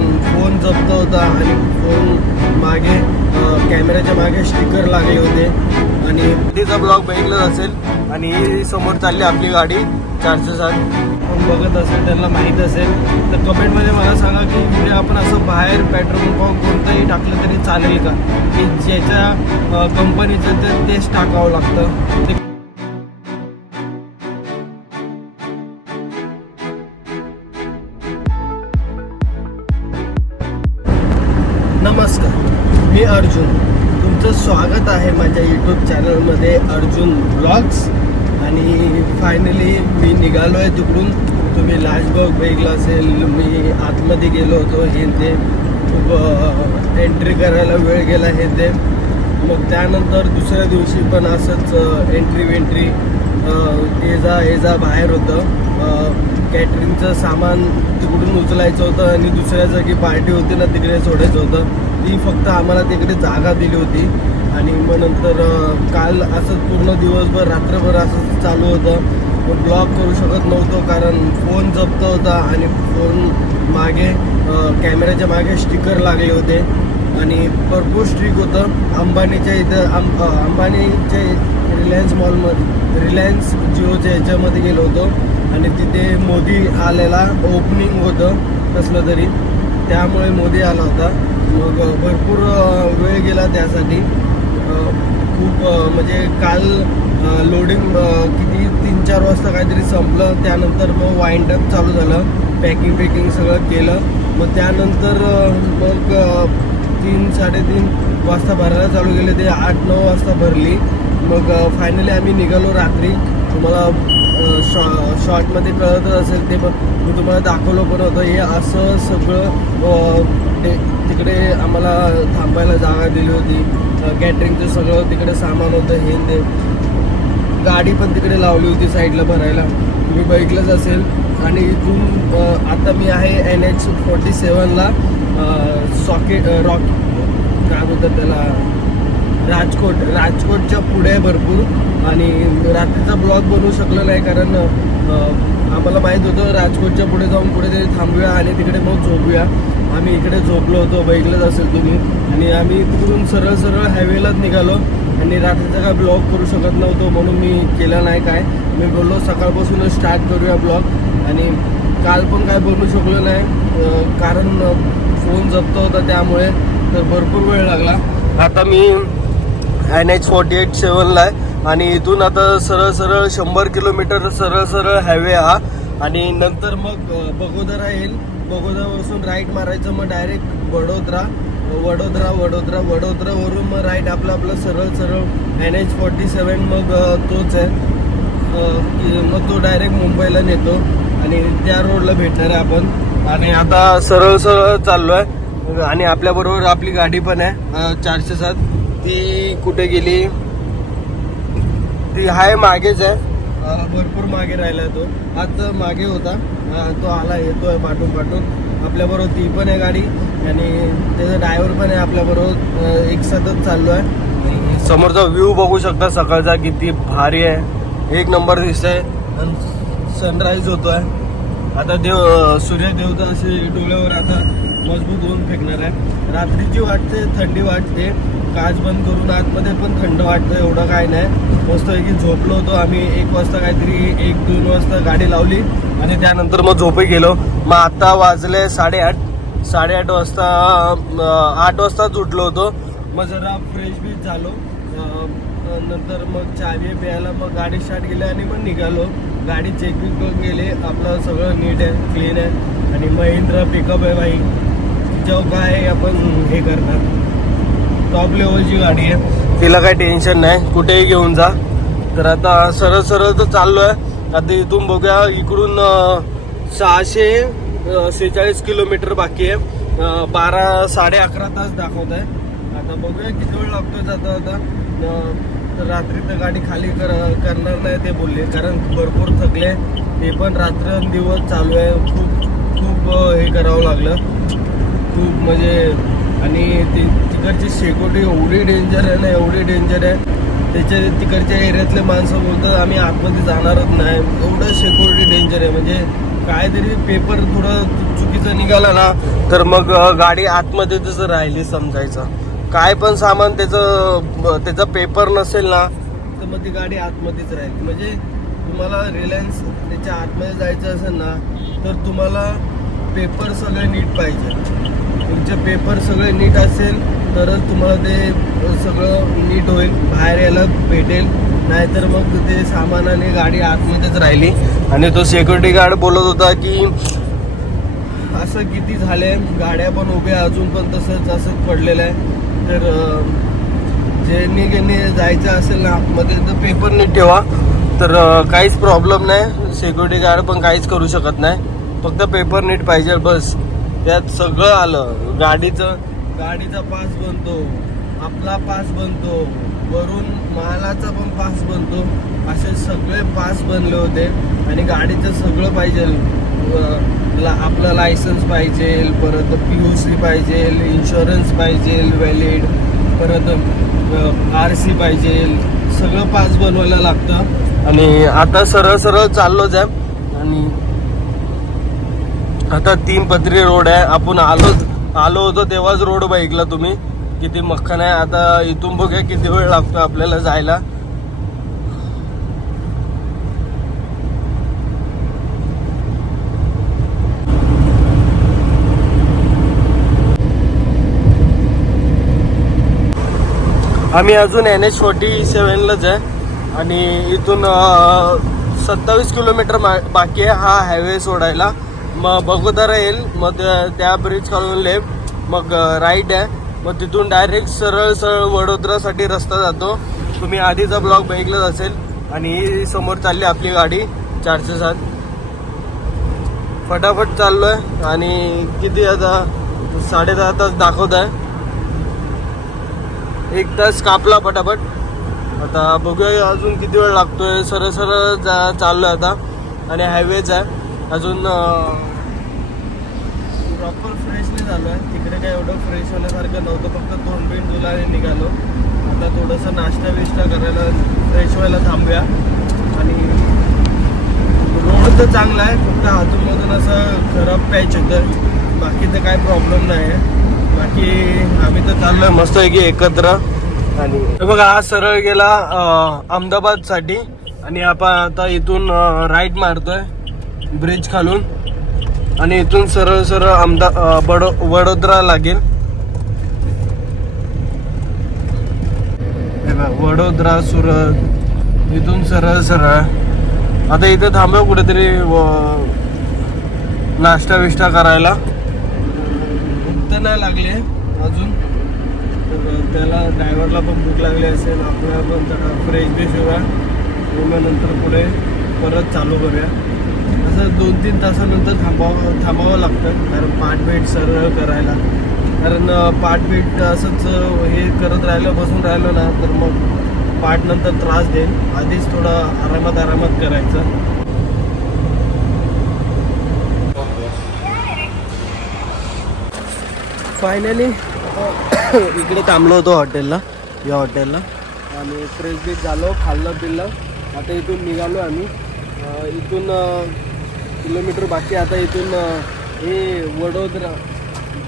कारण फोन जप्त होता आणि फोन मागे कॅमेऱ्याच्या मागे स्टिकर लागले होते आणि तिचा ब्लॉग बघितला असेल आणि ही समोर चालली आपली गाडी 407 कोण बघत असेल त्यांना माहीत असेल तर कमेंटमध्ये मला सांगा की म्हणजे आपण असं बाहेर पेट्रोल पंप कोणतंही टाकलं तरी चालेल का की ज्याच्या कंपनीचं तेच टाकावं लागतं. नमस्कार, मी अर्जुन. तुमचं स्वागत आहे माझ्या यूट्यूब चॅनलमध्ये अर्जुन ब्लॉग्स. आणि फायनली मी निघालो आहे तिकडून. तुम्ही लाजबाग बघितलं असेल. मी आतमध्ये गेलो होतो हे ते खूप एंट्री करायला वेळ गेला हे ते. मग त्यानंतर दुसऱ्या दिवशी पण असंच एंट्री ये जा बाहेर होतं. कॅटरिंगचं सामान तिकडून उचलायचं होतं आणि दुसऱ्या जागी पार्टी होती ना तिकडे सोडायचं होतं. ती फक्त आम्हाला तिकडे जागा दिली होती. आणि मग नंतर काल असंच पूर्ण दिवसभर रात्रभर असंच चालू होतं. पण ब्लॉग करू शकत नव्हतो कारण फोन जप्त होता आणि फोन मागे कॅमेऱ्याच्या मागे स्टिकर लागले होते आणि भरपूर स्ट्रिक होतं. अंबानीच्या इथं अंबानीच्या रिलायन्स जिओच्या ह्याच्यामध्ये गेलो होतो आणि तिथे मोदी आलेला ओपनिंग होतं कसलं तरी, त्यामुळे मोदी आला होता. मग भरपूर वेळ गेला त्यासाठी. खूप म्हणजे काल लोडिंग किती 3-4 वाजता काहीतरी संपलं. त्यानंतर मग वाइंड अप चालू झालं. पॅकिंग सगळं केलं. मग त्यानंतर मग 3-3:30 वाजता भरायला चालू केले. ते 8-9 वाजता भरली. मग फायनली आम्ही निघालो रात्री. तुम्हाला शॉर्टमध्ये कळतच असेल ते, पण मी तुम्हाला दाखवलं पण होतं. हे असं सगळं तिकडे आम्हाला थांबायला जागा दिली होती. कॅटरिंगचं सगळं तिकडे सामान होतं हे ते. गाडी पण तिकडे लावली होती साईडला भरायला, तुम्ही बघितलंच असेल. आणि इथून आता मी आहे NH47ला रॉक काय बोलतात त्याला, राजकोटच्या पुढे भरपूर. आणि रात्रीचा ब्लॉग बनवू शकलो नाही कारण आम्हाला माहीत होतं राजकोटच्या पुढे जाऊन कुठेतरी थांबूया आणि तिकडे मग झोपूया. आम्ही इकडे झोपलो होतो, बघितलंच असेल तुम्ही. आणि आम्ही तिकडून सरळ हायवेलाच निघालो आणि रात्रीचा काय ब्लॉग करू शकत नव्हतो म्हणून मी केला नाही काय. मी बोललो सकाळपासूनच स्टार्ट करूया ब्लॉग. आणि काल पण काय बनवू शकलो नाही कारण फोन जप्त होता त्यामुळे. तर भरपूर वेळ लागला. आता मी NH47ला आहे आणि इथून आता सरळ 100 किलोमीटर सरळ हायवे हा. आणि नंतर मग बगोदरा येईल. बगोदरापासून राईट मारायचं, मग डायरेक्ट वडोदरावरून मग राईट आपलं सरळ NH47 मग तोच आहे. मग तो डायरेक्ट मुंबईला नेतो आणि त्या रोडला भेटणार आहे आपण. आणि आता सरळ चाललो आहे आणि आपल्याबरोबर आपली गाडी पण आहे 407. ती कुठे गेली? ती हाय मागेच आहे. भरपूर मागे राहिला तो. आज मागे होता, तो आला येतोय पाठून आपल्याबरोबर. ती पण आहे गाडी आणि त्याचा ड्रायव्हर पण आहे आपल्याबरोबर. एक साथच चाललो आहे. समोरचा व्ह्यू बघू शकता सकाळचा, किती भारी आहे. एक नंबर दिसतंय. सनराईज होतोय. आता सूर्यदेव तर असे डोळ्यावर आता मजबूत होऊन फेकणार आहे. रात्रीची वाटते, थंडी वाटते. काच बंद करून आतमध्ये पण थंड वाटतं, एवढं काय नाही. मस्तपैकी झोपलो होतो आम्ही. 1 वाजता काहीतरी 1-2 वाजता गाडी लावली आणि त्यानंतर मग झोपही गेलो. मग आता वाजले 8:30 वाजता. 8 वाजताच उठलो होतो. मग जरा फ्रेश झालो. नंतर मग चावी प्यायला मग गाडी स्टार्ट केली आणि मग निघालो. गाडी चेकिंग करून गेले. आपलं सगळं नीट आहे, क्लीन आहे. आणि महिंद्रा पिकअप आहे बाई, तिच्यावर काय आपण हे करणार. टॉप लेवलची गाडी आहे, तिला काही टेन्शन नाही, कुठेही घेऊन जा. तर आता सरळ तर चाललो आहे. आता इथून बघूया, इकडून 646 किलोमीटर बाकी आहे. 12-11.5 तास दाखवत आहे. आता बघूया किती वेळ लागतोय जाता. रात्री तर गाडी खाली करणार नाही ते बोलले, कारण भरपूर थकले. ते पण रात्रंदिवस चालू आहे. खूप हे करावं लागलं, खूप म्हणजे. आणि तिकडची सिक्युरिटी एवढी डेंजर आहे ना, एवढी डेंजर आहे. तिकडच्या एरियातले माणसं बोलतात आम्ही आतमध्ये जाणारच नाही, एवढं सिक्युरिटी डेंजर आहे. म्हणजे काहीतरी पेपर थोडं चुकीचं निघालं ना तर मग गाडी आतमध्येच राहिली समजायचं. काय पण सामान त्याचा पेपर नसेल ना तर मग ती गाडी आतमध्येच राहील. म्हणजे तुम्हाला रिलायन्स त्याच्या आतमध्ये जायचं असेल ना तर तुम्हाला पेपर सगळे नीट पाहिजे. तुमचे पेपर सगळे नीट असेल तरच तुम्हाला ते सगळं नीट होईल, बाहेर यायला भेटेल. नाहीतर मग ते सामानाने गाडी आतमध्येच राहिली. आणि तो सिक्युरिटी गार्ड बोलत होता की असं किती झाले, गाड्या पण उभ्या अजून पण असंच पडलेलं आहे. तर ज्यांनी जायचं असेल ना आतमध्ये तर पेपर नीट ठेवा. तर काहीच प्रॉब्लेम नाही, सिक्युरिटी गार्ड पण काहीच करू शकत नाही. फक्त पेपर नीट पाहिजे बस. त्यात सगळं आलं. गाडीचा पास बनतो, आपला पास बनतो, वरून मालाचा पण पास बनतो. असे सगळे पास बनले होते. आणि गाडीचं सगळं पाहिजे. आपलं लायसन्स पाहिजे, परत PUC पाहिजे, इन्शुरन्स पाहिजे व्हॅलिड, परत RC पाहिजे. सगळं पास बनवायला लागतं. आणि आता सरळ चाललोच आहे. आणि आता 3 पदरी रोड आहे. आपण आलो होतो तेव्हाच रोड बघितला तुम्ही, किती मक्खन आहे. आता इथून बघूया किती वेळ लागतो आपल्याला जायला. आम्ही अजून NH47लाच आहे. आणि इथून 27 किलोमीटर बाकी आहे हा हायवे सोडायला. मग बगोदरा येईल, मग त्या ब्रिज खालून लेफ्ट, मग राईट आहे. मग तिथून डायरेक्ट सरळ वडोदरासाठी रस्ता जातो. तुम्ही आधीचा ब्लॉग बघितलाच असेल. आणि ही समोर चालली आपली गाडी 407. फटाफट चाललोय. आणि किती आता 10:30 तास दाखवत आहे. 1 तास कापला फटाफट. आता बघूया अजून किती वेळ लागतोय. सरळ चाललोय आता. आणि हायवेच आहे अजून. प्रॉपर फ्रेश नाही झालो आहे. तिकडे काय एवढं फ्रेश होण्यासारखं नव्हतं, फक्त तोंड बिंड धुलाने निघालो. आता थोडंसं नाश्ता बिष्टा करायला फ्रेश व्हायला थांबूया. आणि रोड तर चांगला आहे, फक्त अजूनमधून असं खराब पॅच होतं. बाकी तर काय प्रॉब्लेम नाही आहे. बाकी आम्ही तर चाललोय मस्त आहे की एकत्र. आणि बघा हा सरळ गेला अहमदाबादसाठी. आणि आपण आता इथून राईट मारतोय ब्रिज खालून. आणि इथून सरळ वडोदरा लागेल. वडोदरा, सुरत, इथून सरळ. आता इथे थांबव कुठेतरी नाश्ता विष्टा करायला. भूक तर नाही लागली अजून. तर त्याला ड्रायव्हरला पण भूक लागली असेल. आपल्याला पण थोडा फ्रेश बिश होऊया. मग नंतर पुढे परत चालू करूया. असं 2-3 तासानंतर थांबावं लागतं. कारण पाठभेट सरळ करायला. कारण पाठभेट असंच हे करत बसून राहिलो ना तर मग पाठ नंतर त्रास देईल. आधीच थोडं आरामात करायचं. फायनली इकडे थांबलो होतो हॉटेलला, या हॉटेलला. आणि फ्रेश बीच झालो, खाल्लं पिल्लं. आता इथून निघालो आम्ही. इथून किलोमीटर बाकी. आता इथून हे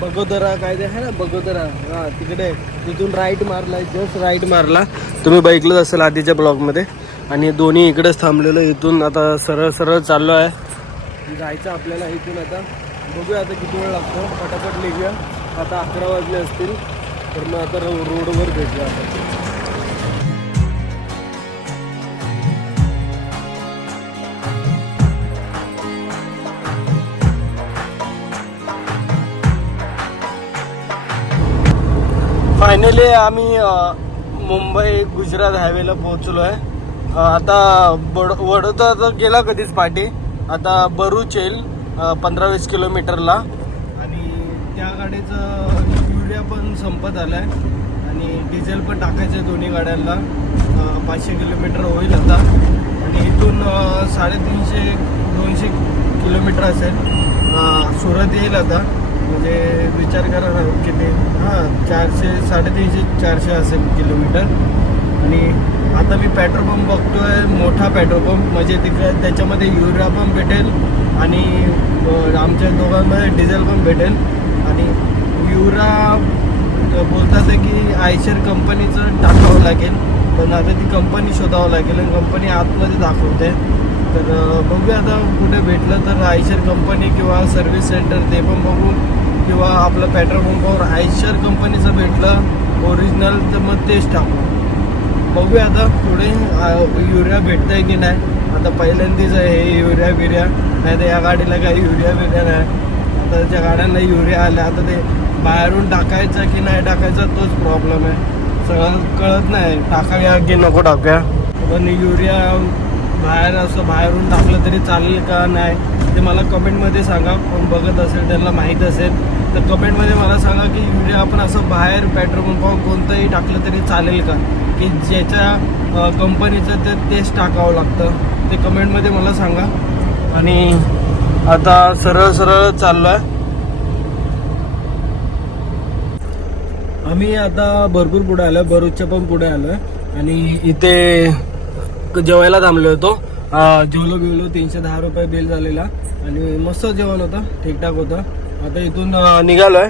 बगोदरा काय ते आहे ना, बगोदरा, हां तिकडे. तिथून राईट मारला, जस्ट राईट मारला. तुम्ही बघितलंच असेल आधीच्या ब्लॉगमध्ये. आणि दोन्ही इकडेच थांबलेलो. इथून आता सरळ चाललो आहे जायचं आपल्याला. इथून आता बघूया आता किती वेळ लागतो. फटाफट निघूया. आता 11 वाजले असतील. तर मग आता रोडवर भेटूया आता. फायनली आम्ही मुंबई गुजरात हायवेला पोहोचलो आहे. आता वडोदरा तर गेला कधीच पाठी. आता भरूच येईल 15-20 किलोमीटरला. आणि त्या गाडीचं युरिया पण संपत आला आहे. आणि डिझेल पण टाकायचं आहे दोन्ही गाड्यांना. 500 किलोमीटर होईल आता. आणि इथून 350-200 किलोमीटर असेल. सुरत येईल आता. म्हणजे विचार करा ना किती. 400, 350-400 असेल किलोमीटर. आणि आता मी पेट्रोल पंप बघतोय, मोठा पेट्रोल पंप, म्हणजे तिकडे त्याच्यामध्ये युरिया पण भेटेल आणि आमच्या दोघांमध्ये डिझेल पण भेटेल. आणि युरिया बोलतात आहे की आयशर कंपनीचं टाकावं लागेल, पण आता ती कंपनी शोधावं लागेल आणि कंपनी आतमध्ये दाखवते. तर बघूया आता कुठे भेटलं तर आयशर कंपनी किंवा सर्व्हिस सेंटर ते पण बघू, किंवा आपलं पेट्रोल पंपावर आयशर कंपनीचं भेटलं ओरिजिनल तर मग तेच टाकू. बघूया आता पुढे युरिया भेटतं आहे की नाही. आता पहिल्यांदाच आहे हे युरिया बिर्या, नाही तर या गाडीला काही युरिया बिर्या नाही. आता त्या गाड्यांना युरिया आल्या, आता ते बाहेरून टाकायचा की नाही टाकायचा तोच प्रॉब्लेम आहे. सगळं कळत नाही, टाकाव्या की नको टाकूया. पण युरिया असं बाहेरून टाकलं तरी चालेल का नाही ते मला कमेंटमध्ये सांगा. कोण बघत असेल त्यांना माहीत असेल तर कमेंटमध्ये मला सांगा की युरिया आपण असं बाहेर पेट्रोल पंपावर कोणतंही टाकलं तरी चालेल का, की ज्याच्या कंपनीचं तेच टाकावं लागतं. ते कमेंटमध्ये मला सांगा. आणि आता सरळ चाललो आहे. आम्ही आता भरपूर पुढे आलो, भरूचच्या पण पुढे आलो आहे आणि इथे जेवायला थांबलो होतो. जेवलो 310 रुपये बिल झालेला आणि मस्त जेवण होतं, ठीकठाक होतं. आता इथून निघालोय.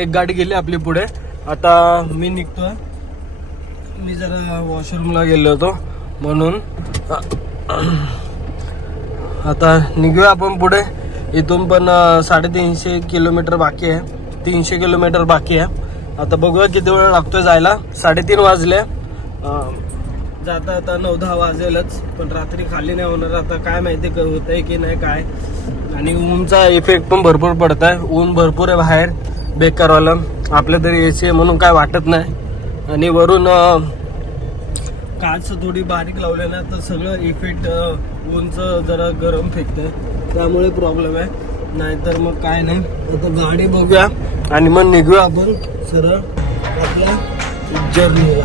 एक गाडी गेली आपली पुढे, आता मी निघतोय. मी जरा वॉशरूमला गेलो होतो म्हणून आता निघूया आपण पुढे. इथून पण 350 किलोमीटर बाकी आहे, 300 किलोमीटर बाकी आहे. आता बघूया किती वेळ लागतोय जायला. 3:30 वाजले, जाता आता 9-10 वाजेलच. पण रात्री खाली नाही होणार, आता काय माहिती होत आहे की नाही काय. आणि ऊनचा इफेक्ट पण भरपूर पडत आहे, ऊन भरपूर आहे बाहेर बेकारवाला. आपल्या तरी AC आहे म्हणून काय वाटत नाही. आणि वरून काच थोडी बारीक लावले ना तर सगळं इफेक्ट ऊनचं जरा गरम फेकतंय, त्यामुळे प्रॉब्लेम आहे. नाहीतर मग काय नाही. आता गाडी बघूया आणि मग निघूया आपण सरळ आपल्या जर्नीला.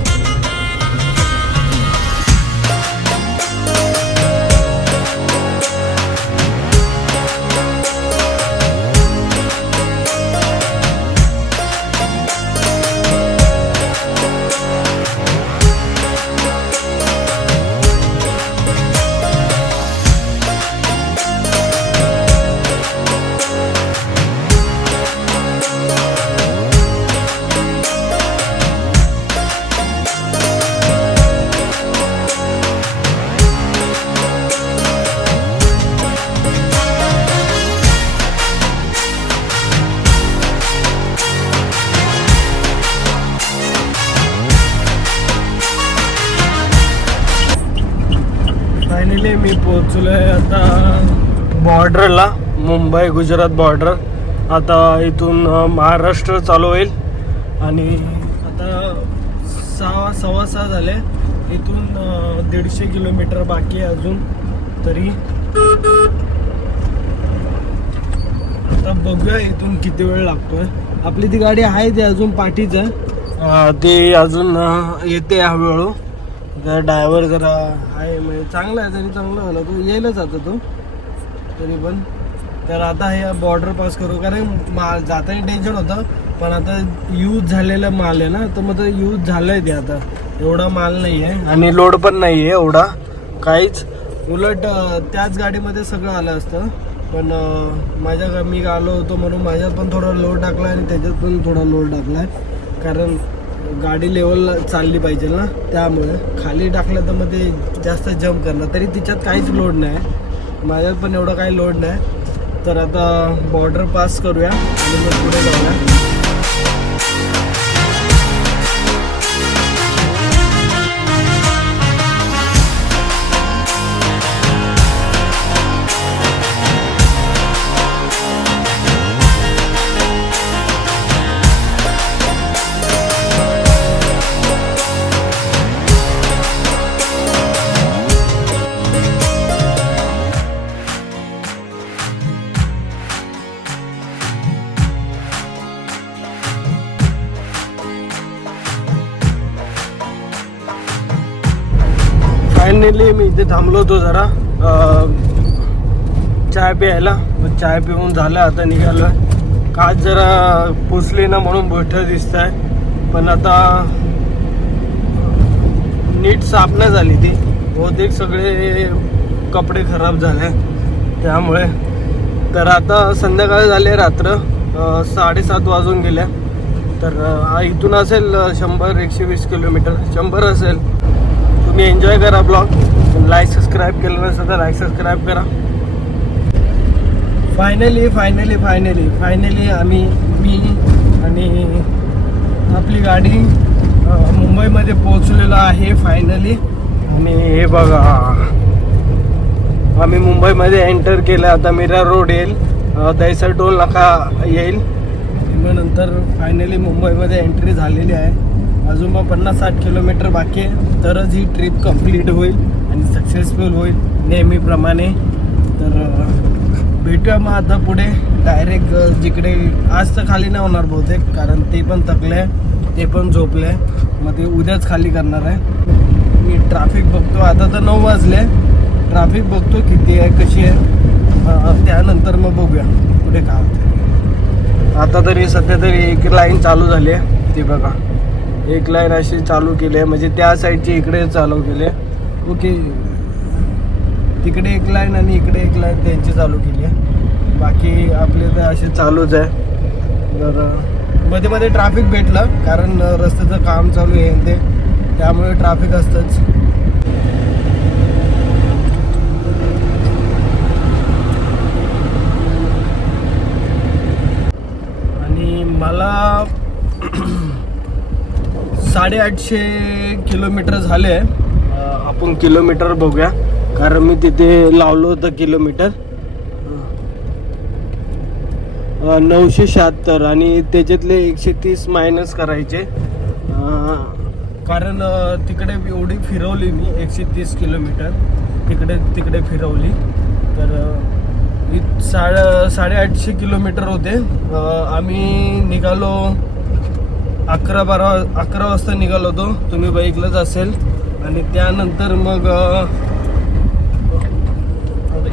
फायनली मी पोहोचलोय आता बॉर्डरला, मुंबई गुजरात बॉर्डर. आता इथून महाराष्ट्र चालू होईल आणि आता 6:15 झाले. इथून 150 किलोमीटर बाकी आहे अजून तरी. आता बघूया इथून किती वेळ लागतोय. आपली ती गाडी आहे ती अजून पाठीच आहे, ती अजून येते हळूहळू. ड्रायव्हर जरा आहे म्हणजे चांगला आहे, तरी चांगला झाला तो, यायलाच आता तो तरी पण. तर आता हे बॉर्डर पास करू, कारण माल जाताना टेन्शन होतं, पण आता यूज झालेला माल आहे ना, तर मग यूज झालंय ते. आता एवढा माल नाही आहे आणि लोड पण नाही आहे एवढा काहीच. उलट त्याच गाडीमध्ये सगळं आलं असतं, पण मी आलो होतो म्हणून माझ्यात पण थोडा लोड टाकला आणि त्याच्यात पण थोडा लोड टाकलाय. कारण गाडी लेवलला चालली पाहिजे ना, त्यामुळे खाली टाकलं तर मग ते जास्त जम्प करणार. तरी तिच्यात काहीच लोड नाही, माझ्यात पण एवढं काही लोड नाही. तर आता बॉर्डर पास करूया आणि मग पुढे जाऊया. फायनली मी इथे थांबलो होतो जरा चाय प्यायला. मग चाय पिऊन झालं, आता निघालो आहे. काच जरा पुसली ना म्हणून मोठं दिसत आहे, पण आता नीट साफ नाही झाली ती, बहुतेक सगळे कपडे खराब झाले त्यामुळे. तर आता संध्याकाळ झाले, रात्र 7:30 वाजून गेल्या. तर इथून असेल 100-120 किलोमीटर, 100 असेल. तुम्ही एन्जॉय करा ब्लॉग. लाईक सबस्क्राईब केलं नसेल तर लाईक सबस्क्राईब करा. फायनली मी आणि आपली गाडी मुंबईमध्ये पोहोचलेलो आहे फायनली. आणि हे बघा, आम्ही मुंबईमध्ये एंटर केलं. आता मीरा रोड येईल, दहिसर टोल नाका येईल, मग नंतर फायनली मुंबईमध्ये एंट्री झालेली आहे. अजून मग 50-60 किलोमीटर बाकी आहे, तरच ही ट्रिप कंप्लीट होईल आणि सक्सेसफुल होईल नेहमीप्रमाणे. तर भेटूया मग आता पुढे डायरेक्ट जिकडे. आज तर खाली नाही होणार बहुतेक, कारण ते पण थकले, ते पण झोपले. मग ते उद्याच खाली करणार आहे. मी ट्रॅफिक बघतो, आता तर 9 वाजले. ट्रॅफिक बघतो किती आहे, कशी आहे, त्यानंतर मग बघूया पुढे काय होतं. आता तरी सध्या तरी एक लाईन चालू झाली आहे, ती बघा, एक लाईन अशी चालू केली आहे, म्हणजे त्या साईडची इकडे चालू केली आहे. ओके, तिकडे एक लाईन आणि इकडे एक लाईन त्यांची चालू केली आहे. बाकी आपले तर असे चालूच आहे. तर मध्ये मध्ये ट्रॅफिक भेटलं, कारण रस्त्याचं काम चालू आहे ते, त्यामुळे ट्रॅफिक असतंच. आणि मला 850 किलोमीटर झाले. आपण किलोमीटर बघूया, कारण मी तिथे लावलं होतं किलोमीटर 976, आणि त्याच्यातले 130 मायनस करायचे. कारण तिकडे एवढी फिरवली मी, 130 किलोमीटर तिकडे फिरवली. तर 850 किलोमीटर होते. आम्ही निघालो 11 वाजता निघालो होतो, तुम्ही बघितलंच असेल. आणि त्यानंतर मग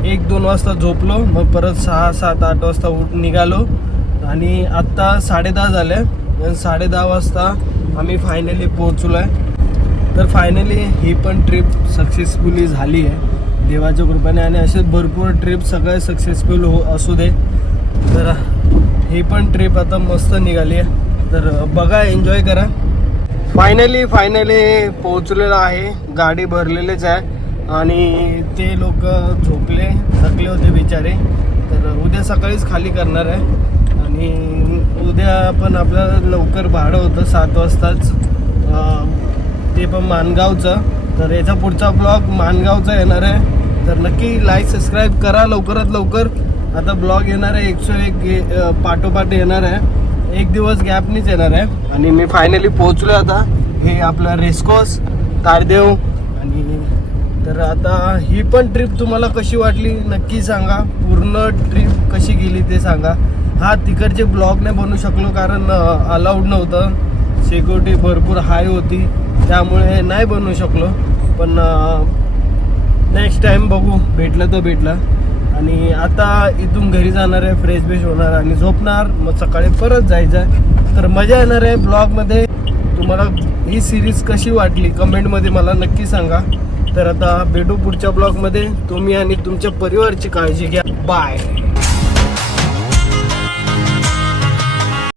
1-2 वाजता झोपलो, मग परत 6-7-8 वाजता निघालो. आणि आत्ता 10:30 झाले, 10:30 वाजता आम्ही फायनली पोहोचलो आहे. तर फायनली ही पण ट्रिप सक्सेसफुली झाली आहे देवाच्या कृपेने. आणि असे भरपूर ट्रिप सगळे सक्सेसफुल असू दे. तर ही पण ट्रिप आता मस्त निघाली आहे. तर बघा, एन्जॉय करा. फायनली पोहोचलेलं आहे. गाडी भरलेलीच आहे आणि ते लोक झोपले, थकले होते बिचारे. तर उद्या सकाळीच खाली करणार आहे. आणि उद्या पण आपल्याला लवकर भाडं होतं 7 वाजताच, ते पण माणगावचं. तर याचा पुढचा ब्लॉग माणगावचा येणार आहे. तर नक्की लाईक सबस्क्राईब करा लवकरात लवकर. आता ब्लॉग येणार आहे 101 पाठोपाठ येणार आहे, एक दिवस गॅपनीच येणार आहे. आणि मी फायनली पोहोचलो आता. हे आपलं रेस्कोस तारदेव. आणि तर आता ही पण ट्रिप तुम्हाला कशी वाटली नक्की सांगा. पूर्ण ट्रिप कशी गेली ते सांगा. हा, तिकडचे ब्लॉग नाही बनवू शकलो, कारण अलाउड नव्हतं, सिक्युरिटी भरपूर हाय होती, त्यामुळे नाही बनवू शकलो. पण नेक्स्ट टाईम बघू, भेटलं तर भेटलं. आणि आता इथून घरी जाणार आहे, फ्रेश होणार आणि झोपणार, मग सकाळी परत जायचं आहे. तर मजा येणार आहे ब्लॉगमध्ये. तुम्हाला ही सिरीज कशी वाटली कमेंटमध्ये मला नक्की सांगा. तर आता भेटू पुढच्या ब्लॉगमध्ये. तुम्ही आणि तुमच्या परिवाराची काळजी घ्या. बाय.